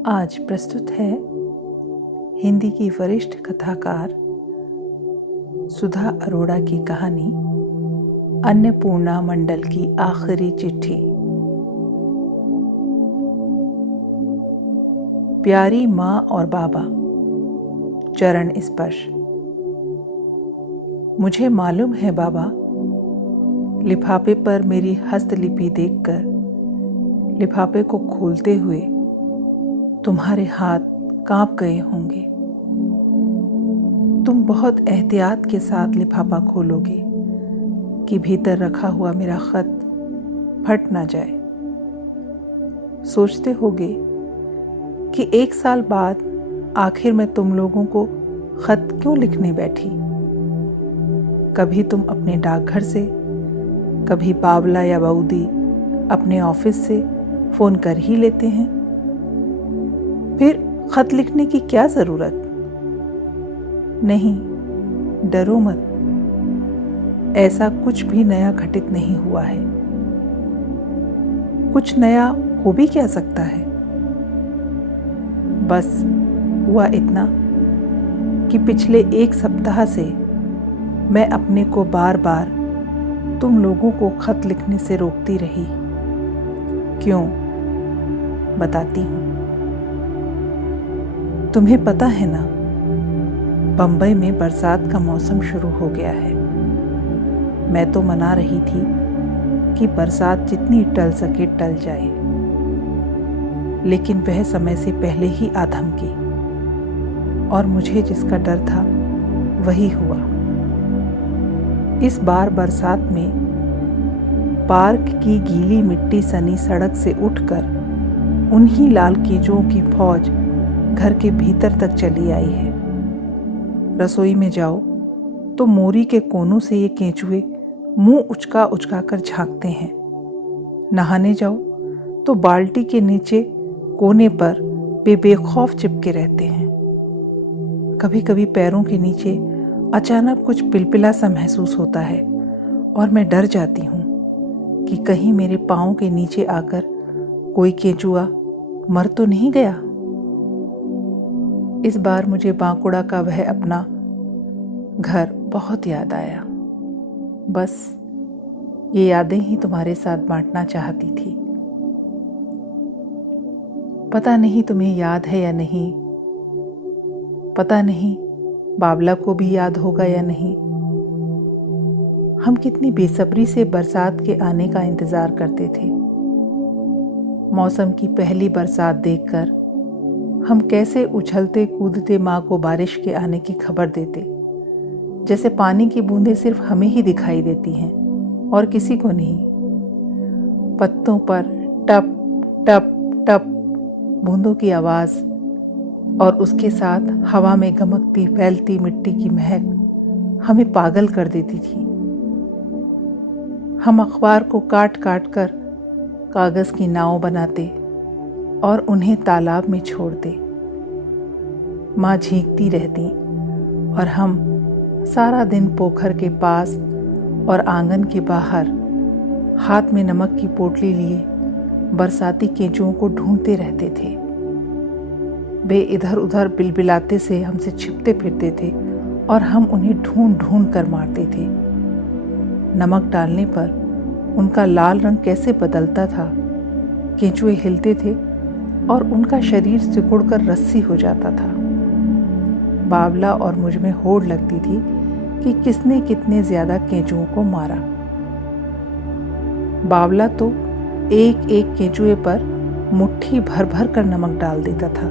आज प्रस्तुत है हिंदी की वरिष्ठ कथाकार सुधा अरोड़ा की कहानी अन्नपूर्णा मंडल की आखिरी चिट्ठी। प्यारी माँ और बाबा, चरण स्पर्श। मुझे मालूम है बाबा, लिफाफे पर मेरी हस्तलिपि देखकर लिफाफे को खोलते हुए तुम्हारे हाथ कांप गए होंगे। तुम बहुत एहतियात के साथ लिफाफा खोलोगे कि भीतर रखा हुआ मेरा खत फट ना जाए। सोचते होगे कि 1 साल बाद आखिर मैं तुम लोगों को खत क्यों लिखने बैठी। कभी तुम अपने डाकघर से, कभी बावला या बाऊदी अपने ऑफिस से फोन कर ही लेते हैं। फिर खत लिखने की क्या जरूरत। नहीं, डरो मत, ऐसा कुछ भी नया घटित नहीं हुआ है। कुछ नया हो भी क्या सकता है। बस हुआ इतना कि पिछले 1 सप्ताह से मैं अपने को बार बार तुम लोगों को खत लिखने से रोकती रही। क्यों, बताती हूँ। तुम्हें पता है ना, बंबई में बरसात का मौसम शुरू हो गया है। मैं तो मना रही थी कि बरसात जितनी टल सके टल जाए, लेकिन वह समय से पहले ही आ धमकी, और मुझे जिसका डर था वही हुआ। इस बार बरसात में पार्क की गीली मिट्टी सनी सड़क से उठकर उन्हीं लाल केंचुओं की फौज घर के भीतर तक चली आई है। रसोई में जाओ तो मोरी के कोनों से ये केंचुए मुंह उचका उचका कर झांकते हैं। नहाने जाओ तो बाल्टी के नीचे कोने पर बेखौफ चिपके रहते हैं। कभी कभी पैरों के नीचे अचानक कुछ पिलपिला सा महसूस होता है और मैं डर जाती हूँ कि कहीं मेरे पाँव के नीचे आकर कोई केंचुआ मर तो नहीं गया। इस बार मुझे बांकुड़ा का वह अपना घर बहुत याद आया। बस ये यादें ही तुम्हारे साथ बांटना चाहती थी। पता नहीं तुम्हें याद है या नहीं, पता नहीं बावला को भी याद होगा या नहीं। हम कितनी बेसब्री से बरसात के आने का इंतजार करते थे। मौसम की पहली बरसात देखकर हम कैसे उछलते कूदते माँ को बारिश के आने की खबर देते, जैसे पानी की बूंदें सिर्फ हमें ही दिखाई देती हैं और किसी को नहीं। पत्तों पर टप टप टप बूंदों की आवाज और उसके साथ हवा में गमकती फैलती मिट्टी की महक हमें पागल कर देती थी। हम अखबार को काट काट कर कागज की नाव बनाते और उन्हें तालाब में छोड़ते। माँ झींकती रहती और हम सारा दिन पोखर के पास और आंगन के बाहर हाथ में नमक की पोटली लिए बरसाती केंचुओं को ढूंढते रहते थे। वे इधर उधर बिलबिलाते से हमसे छिपते फिरते थे और हम उन्हें ढूंढ ढूंढ कर मारते थे। नमक डालने पर उनका लाल रंग कैसे बदलता था। केंचुए हिलते थे और उनका शरीर सिकुड़कर रस्सी हो जाता था। बावला और मुझ में होड़ लगती थी कि किसने कितने ज्यादा केंचुओं को मारा। बावला तो एक एक केंचुए पर मुट्ठी भर भर कर नमक डाल देता था।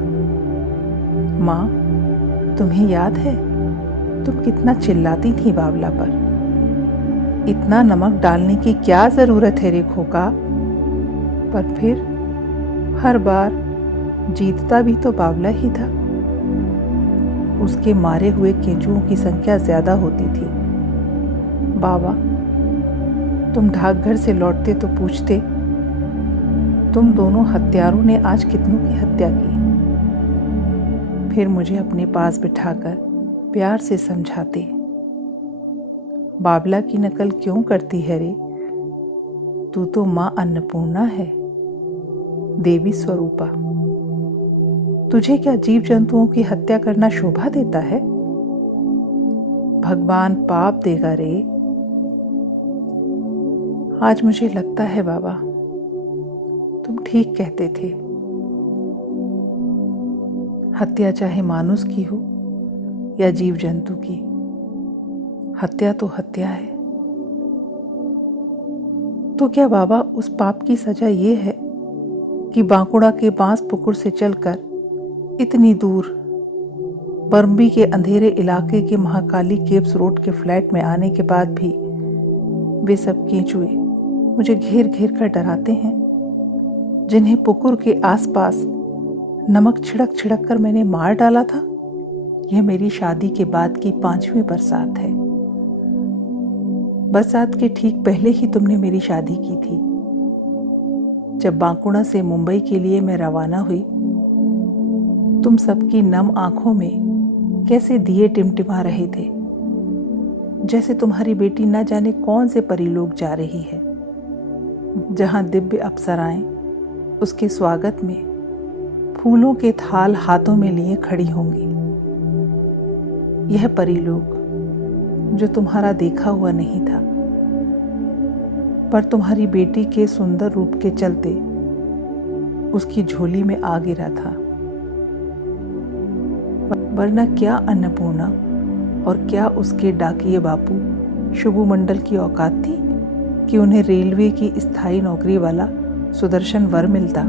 माँ, तुम्हें याद है तुम कितना चिल्लाती थी बावला पर। इतना नमक डालने की क्या जरूरत है रे खोका। पर फिर हर बार जीतता भी तो बावला ही था। उसके मारे हुए केंचुओं की संख्या ज्यादा होती थी। बाबा, तुम डाकघर से लौटते तो पूछते, तुम दोनों हत्यारों ने आज कितनों की हत्या की। फिर मुझे अपने पास बिठाकर प्यार से समझाते, बावला की नकल क्यों करती है रे, तू तो माँ अन्नपूर्णा है, देवी स्वरूपा। तुझे क्या जीव जंतुओं की हत्या करना शोभा देता है? भगवान पाप देगा रे। आज मुझे लगता है बाबा, तुम ठीक कहते थे। हत्या चाहे मानुष की हो या जीव जंतु की, हत्या तो हत्या है। तो क्या बाबा उस पाप की सजा ये है कि बांकुड़ा के बांसपुकुर से चलकर इतनी दूर बरम्बी के अंधेरे इलाके के महाकाली केब्स रोड के फ्लैट में आने के बाद भी वे सब केंचुए मुझे घेर घेर कर डराते हैं, जिन्हें पुकुर के आसपास नमक छिड़क छिड़क कर मैंने मार डाला था? यह मेरी शादी के बाद की 5वीं बरसात है। बरसात के ठीक पहले ही तुमने मेरी शादी की थी। जब बांकुड़ा से मुंबई के लिए मैं रवाना हुई, तुम सबकी नम आंखों में कैसे दिए टिमटिमा रहे थे, जैसे तुम्हारी बेटी न जाने कौन से परीलोक जा रही है, जहां दिव्य अप्सराएं उसके स्वागत में फूलों के थाल हाथों में लिए खड़ी होंगी। यह परीलोक जो तुम्हारा देखा हुआ नहीं था, पर तुम्हारी बेटी के सुंदर रूप के चलते उसकी झोली में आ गिरा था। वरना क्या अन्नपूर्णा और क्या उसके डाकिये बापू शुभू मंडल की औकात थी कि उन्हें रेलवे की स्थायी नौकरी वाला सुदर्शन वर मिलता।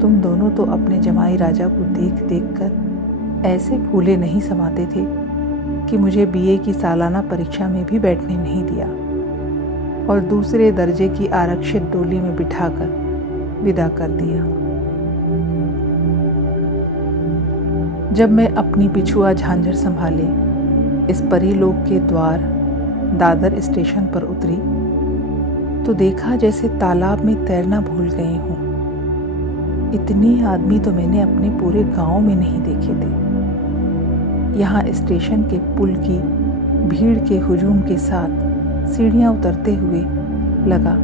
तुम दोनों तो अपने जमाई राजा को देख देख कर ऐसे फूले नहीं समाते थे कि मुझे बीए की सालाना परीक्षा में भी बैठने नहीं दिया और दूसरे दर्जे की आरक्षित डोली में बिठाकर विदा कर दिया। जब मैं अपनी पिछुआ झांझर संभाले इस परीलोक के द्वार दादर स्टेशन पर उतरी, तो देखा जैसे तालाब में तैरना भूल गई हूँ। इतनी आदमी तो मैंने अपने पूरे गांव में नहीं देखे थे। यहाँ स्टेशन के पुल की भीड़ के हुजूम के साथ सीढ़ियाँ उतरते हुए लगा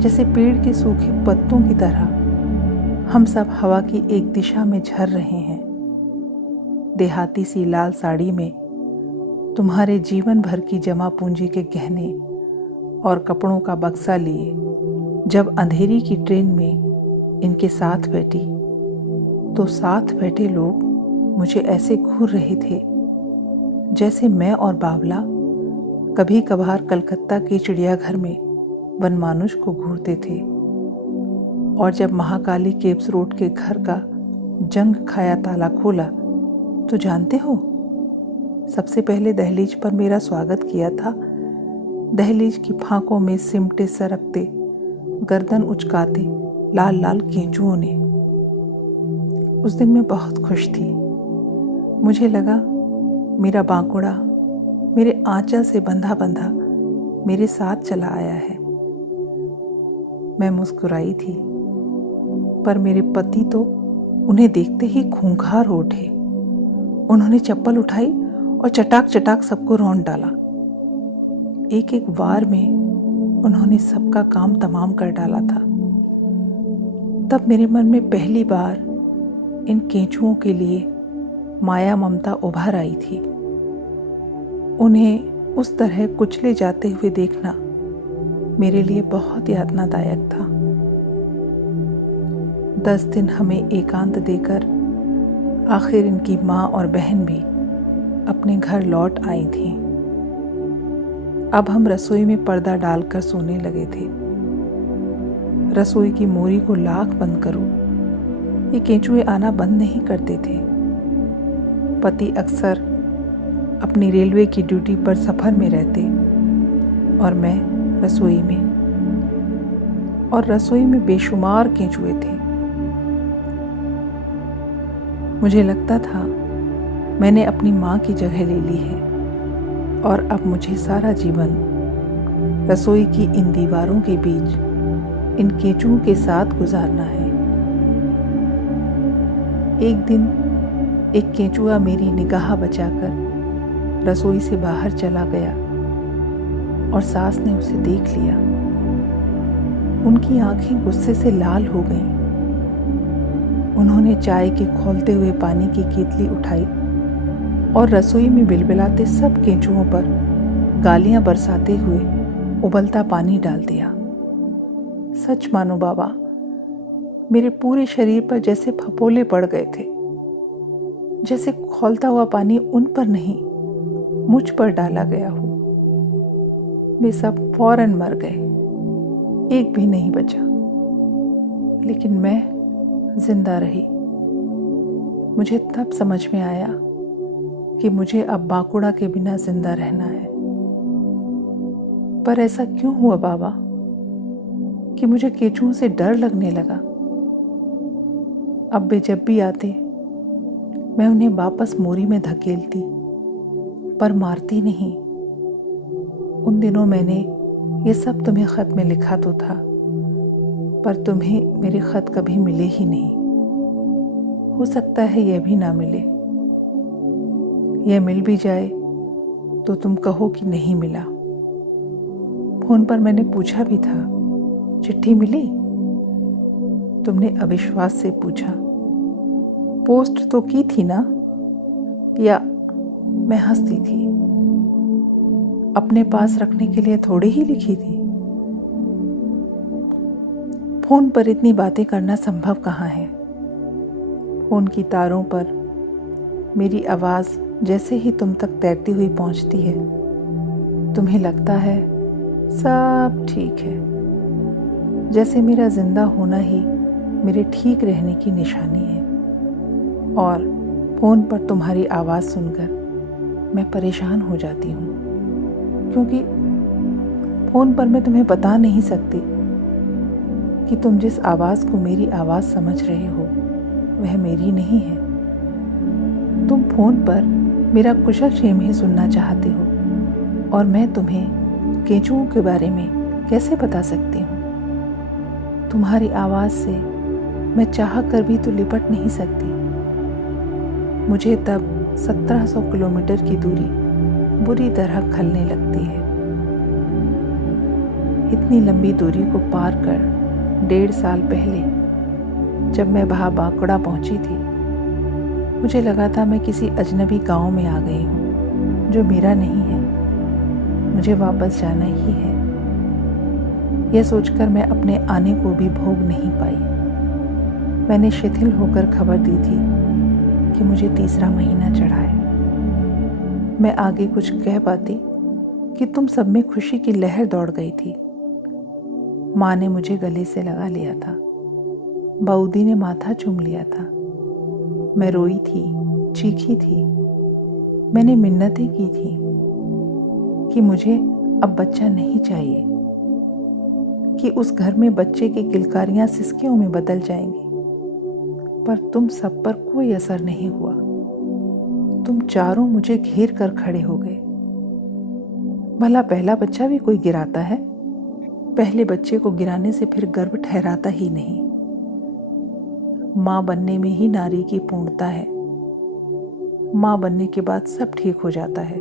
जैसे पेड़ के सूखे पत्तों की तरह हम सब हवा की एक दिशा में झर रहे हैं। देहाती सी लाल साड़ी में तुम्हारे जीवन भर की जमा पूंजी के गहने और कपड़ों का बक्सा लिए जब अंधेरी की ट्रेन में इनके साथ बैठी, तो साथ बैठे लोग मुझे ऐसे घूर रहे थे जैसे मैं और बावला कभी कभार कलकत्ता के चिड़ियाघर में वनमानुष को घूरते थे। और जब महाकाली केब्स रोड के घर का जंग खाया ताला खोला, तो जानते हो सबसे पहले दहलीज पर मेरा स्वागत किया था दहलीज की फांकों में सिमटे सरकते गर्दन उचकाते लाल लाल केंचुओं ने। उस दिन मैं बहुत खुश थी। मुझे लगा मेरा बांकुड़ा मेरे आंचल से बंधा बंधा मेरे साथ चला आया है। मैं मुस्कुराई थी, पर मेरे पति तो उन्हें देखते ही खूंखार हो उठे। उन्होंने चप्पल उठाई और चटाक चटाक सबको रौंद डाला। एक एक वार में उन्होंने सबका काम तमाम कर डाला था। तब मेरे मन में पहली बार इन केंचुओं के लिए माया ममता उभर आई थी। उन्हें उस तरह कुचले जाते हुए देखना मेरे लिए बहुत यातनादायक था। 10 दिन हमें एकांत देकर आखिर इनकी माँ और बहन भी अपने घर लौट आई थी। अब हम रसोई में पर्दा डालकर सोने लगे थे। रसोई की मोरी को लाख बंद करो, ये केंचुए आना बंद नहीं करते थे। पति अक्सर अपनी रेलवे की ड्यूटी पर सफर में रहते और मैं रसोई में, और रसोई में बेशुमार केंचुए थे। मुझे लगता था मैंने अपनी माँ की जगह ले ली है और अब मुझे सारा जीवन रसोई की इन दीवारों के बीच इन केंचुओं के साथ गुजारना है। एक दिन एक केंचुआ मेरी निगाह बचाकर रसोई से बाहर चला गया और सास ने उसे देख लिया। उनकी आंखें गुस्से से लाल हो गईं। उन्होंने चाय के खौलते हुए पानी की केतली उठाई और रसोई में बिलबिलाते सब केंचुओं पर गालियां बरसाते हुए उबलता पानी डाल दिया। सच मानो बाबा, मेरे पूरे शरीर पर जैसे फपोले पड़ गए थे, जैसे खौलता हुआ पानी उन पर नहीं, मुझ पर डाला गया हो। वे सब फौरन मर गए, एक भी नहीं बचा, लेकिन मैं जिंदा रही। मुझे तब समझ में आया कि मुझे अब बाकुड़ा के बिना जिंदा रहना है। पर ऐसा क्यों हुआ बाबा कि मुझे केंचुओं से डर लगने लगा। अब वे जब भी आते, मैं उन्हें वापस मोरी में धकेलती, पर मारती नहीं। उन दिनों मैंने ये सब तुम्हें खत में लिखा तो था, पर तुम्हें मेरे खत कभी मिले ही नहीं। हो सकता है यह भी ना मिले। यह मिल भी जाए तो तुम कहो कि नहीं मिला। फोन पर मैंने पूछा भी था, चिट्ठी मिली? तुमने अविश्वास से पूछा, पोस्ट तो की थी ना? या मैं हंसती थी, अपने पास रखने के लिए थोड़ी ही लिखी थी। फोन पर इतनी बातें करना संभव कहाँ है। फोन की तारों पर मेरी आवाज़ जैसे ही तुम तक तैरती हुई पहुंचती है, तुम्हें लगता है सब ठीक है, जैसे मेरा जिंदा होना ही मेरे ठीक रहने की निशानी है। और फ़ोन पर तुम्हारी आवाज़ सुनकर मैं परेशान हो जाती हूँ, क्योंकि फ़ोन पर मैं तुम्हें बता नहीं सकती कि तुम जिस आवाज़ को मेरी आवाज़ समझ रहे हो वह मेरी नहीं है। तुम फ़ोन पर मेरा कुशल क्षेम ही सुनना चाहते हो, और मैं तुम्हें केंचुओं के बारे में कैसे बता सकती हूँ। तुम्हारी आवाज़ से मैं चाह कर भी तो लिपट नहीं सकती। मुझे तब 1700 किलोमीटर की दूरी बुरी तरह खलने लगती है। इतनी लंबी दूरी को पार कर 1.5 साल पहले जब मैं वहाँ बाकुड़ा पहुँची थी, मुझे लगा था मैं किसी अजनबी गांव में आ गई हूँ जो मेरा नहीं है। मुझे वापस जाना ही है। यह सोचकर मैं अपने आने को भी भोग नहीं पाई। मैंने शिथिल होकर खबर दी थी कि मुझे 3रा महीना चढ़ा है। मैं आगे कुछ कह पाती कि तुम सब में खुशी की लहर दौड़ गई थी। माँ ने मुझे गले से लगा लिया था, बाऊदी ने माथा चूम लिया था। मैं रोई थी, चीखी थी। मैंने मिन्नतें की थी कि मुझे अब बच्चा नहीं चाहिए, कि उस घर में बच्चे की किलकारियां सिसकियों में बदल जाएंगी। पर तुम सब पर कोई असर नहीं हुआ। तुम चारों मुझे घेर कर खड़े हो गए। भला पहला बच्चा भी कोई गिराता है? पहले बच्चे को गिराने से फिर गर्भ ठहराता ही नहीं। माँ बनने में ही नारी की पूर्णता है। माँ बनने के बाद सब ठीक हो जाता है।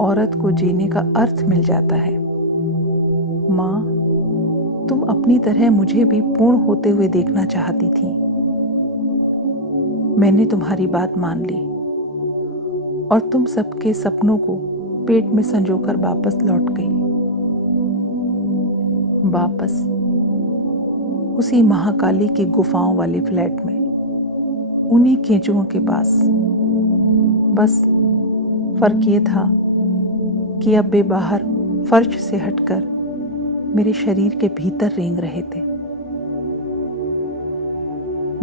औरत को जीने का अर्थ मिल जाता है। माँ, तुम अपनी तरह मुझे भी पूर्ण होते हुए देखना चाहती थी। मैंने तुम्हारी बात मान ली और तुम सबके सपनों को पेट में संजोकर वापस लौट गई। वापस उसी महाकाली की गुफाओं वाले फ्लैट में, उन्हीं केंचुओं के पास। बस फर्क ये था कि अब वे बाहर फर्श से हटकर मेरे शरीर के भीतर रेंग रहे थे।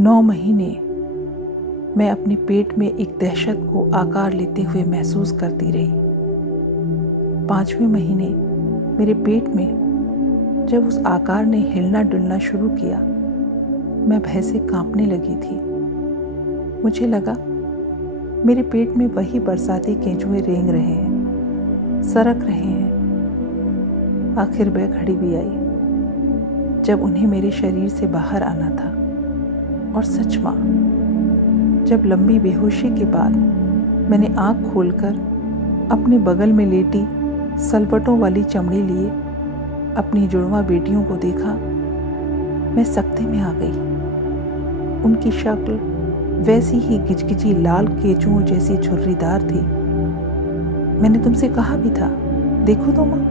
9 महीने मैं अपने पेट में एक दहशत को आकार लेते हुए महसूस करती रही। 5वें महीने मेरे पेट में जब उस आकार ने हिलना डुलना शुरू किया, मैं भय से कांपने लगी थी। मुझे लगा मेरे पेट में वही बरसाती केंचुए रेंग रहे हैं, सरक रहे हैं। आखिर वह घड़ी भी आई जब उन्हें मेरे शरीर से बाहर आना था। और सच माँ, जब लंबी बेहोशी के बाद मैंने आँख खोलकर अपने बगल में लेटी सलवटों वाली चमड़ी लिए अपनी जुड़वा बेटियों को देखा, मैं सकते में आ गई। उनकी शक्ल वैसी ही गिजगिजी लाल केंचुओं जैसी झुर्रीदार थी। मैंने तुमसे कहा भी था, देखो तो माँ,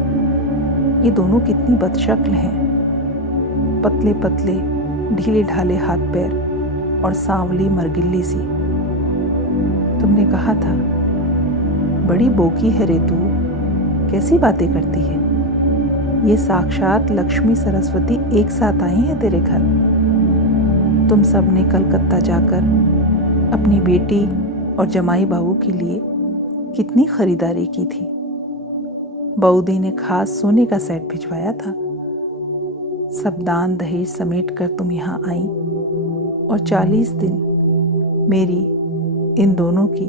ये दोनों कितनी बदशक्ल हैं। पतले पतले ढीले ढाले हाथ पैर और सांवली मरगिल्ली सी। तुमने कहा था, बड़ी बोकी है रे तू, कैसी बातें करती है। ये साक्षात लक्ष्मी सरस्वती एक साथ आई हैं तेरे घर। तुम सब ने कलकत्ता जाकर अपनी बेटी और जमाई बाबू के लिए कितनी खरीदारी की थी। बऊदी ने खास सोने का सेट भिजवाया था। सब दान दहेज समेट कर तुम यहाँ आई और 40 दिन मेरी, इन दोनों की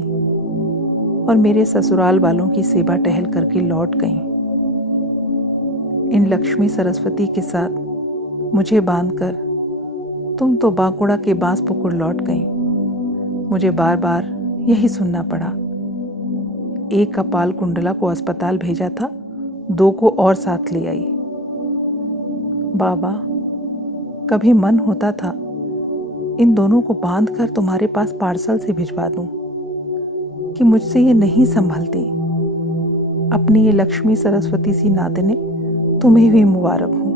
और मेरे ससुराल वालों की सेवा टहल करके लौट गईं। इन लक्ष्मी सरस्वती के साथ मुझे बांधकर तुम तो बांकुड़ा के बांस पुकुर लौट गईं। मुझे बार बार यही सुनना पड़ा। एक कपाल कुंडला को अस्पताल भेजा था, 2 को और साथ ले आई। बाबा, कभी मन होता था इन दोनों को बांधकर तुम्हारे पास पार्सल से भिजवा दूं, कि मुझसे ये नहीं संभलती। अपनी ये लक्ष्मी सरस्वती सी नातिने तुम्हें भी मुबारक हो।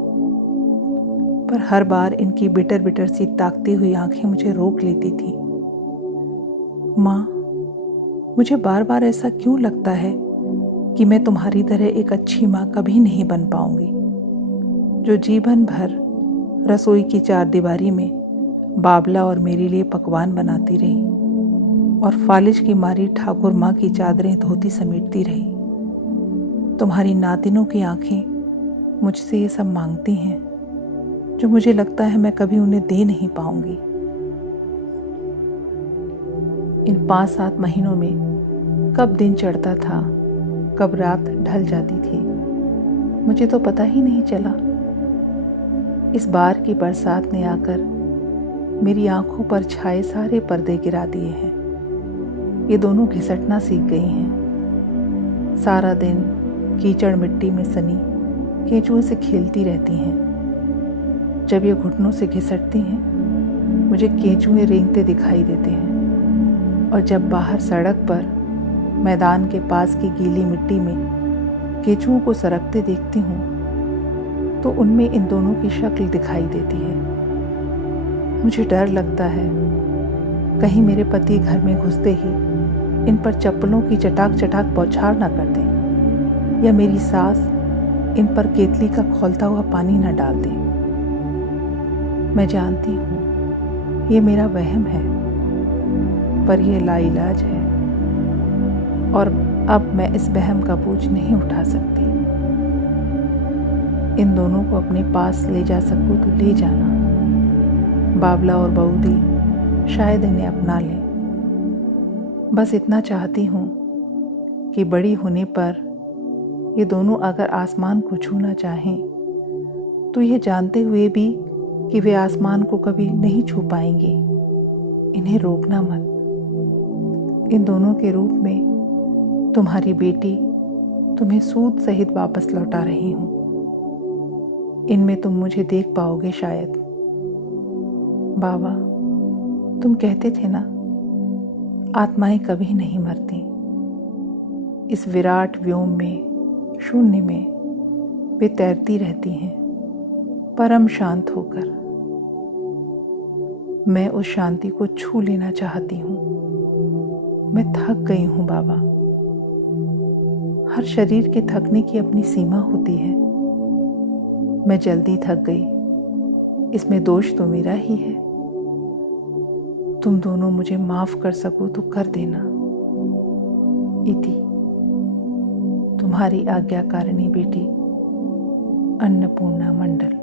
पर हर बार इनकी बिटर बिटर सी ताकती हुई आंखें मुझे रोक लेती थी। माँ, मुझे बार बार ऐसा क्यों लगता है कि मैं तुम्हारी तरह एक अच्छी माँ कभी नहीं बन पाऊंगी, जो जीवन भर रसोई की 4 दीवारी में बाबला और मेरे लिए पकवान बनाती रही और फालिज की मारी ठाकुर माँ की चादरें धोती समेटती रही। तुम्हारी नातिनों की आंखें मुझसे ये सब मांगती हैं, जो मुझे लगता है मैं कभी उन्हें दे नहीं पाऊंगी। इन 5-7 महीनों में कब दिन चढ़ता था, कब रात ढल जाती थी, मुझे तो पता ही नहीं चला। इस बार की बरसात ने आकर मेरी आंखों पर छाए सारे पर्दे गिरा दिए हैं। ये दोनों घिसटना सीख गई हैं। सारा दिन कीचड़ मिट्टी में सनी केंचुओं से खेलती रहती हैं। जब ये घुटनों से घिसटती हैं, मुझे केंचुए रेंगते दिखाई देते हैं। और जब बाहर सड़क पर मैदान के पास की गीली मिट्टी में केंचुओं को सरकते देखती हूँ, तो उनमें इन दोनों की शक्ल दिखाई देती है। मुझे डर लगता है कहीं मेरे पति घर में घुसते ही इन पर चप्पलों की चटाक चटाक बौछार न कर दें, या मेरी सास इन पर केतली का खौलता हुआ पानी न डाल दे। मैं जानती हूँ ये मेरा वहम है, पर यह लाइलाज है और अब मैं इस वहम का बोझ नहीं उठा सकती। इन दोनों को अपने पास ले जा सकूँ तो ले जाना। बाबला और बऊदी शायद इन्हें अपना लें। बस इतना चाहती हूँ कि बड़ी होने पर ये दोनों अगर आसमान को छूना चाहें, तो ये जानते हुए भी कि वे आसमान को कभी नहीं छू पाएंगे, इन्हें रोकना मत। इन दोनों के रूप में तुम्हारी बेटी तुम्हें सूद सहित वापस लौटा रही हूँ। इनमें तुम मुझे देख पाओगे शायद। बाबा, तुम कहते थे ना, आत्माएं कभी नहीं मरती। इस विराट व्योम में, शून्य में वे तैरती रहती हैं, परम शांत होकर। मैं उस शांति को छू लेना चाहती हूँ। मैं थक गई हूँ बाबा। हर शरीर के थकने की अपनी सीमा होती है। मैं जल्दी थक गई, इसमें दोष तो मेरा ही है। तुम दोनों मुझे माफ कर सको तो कर देना। इति तुम्हारी आज्ञाकारिणी बेटी अन्नपूर्णा मंडल।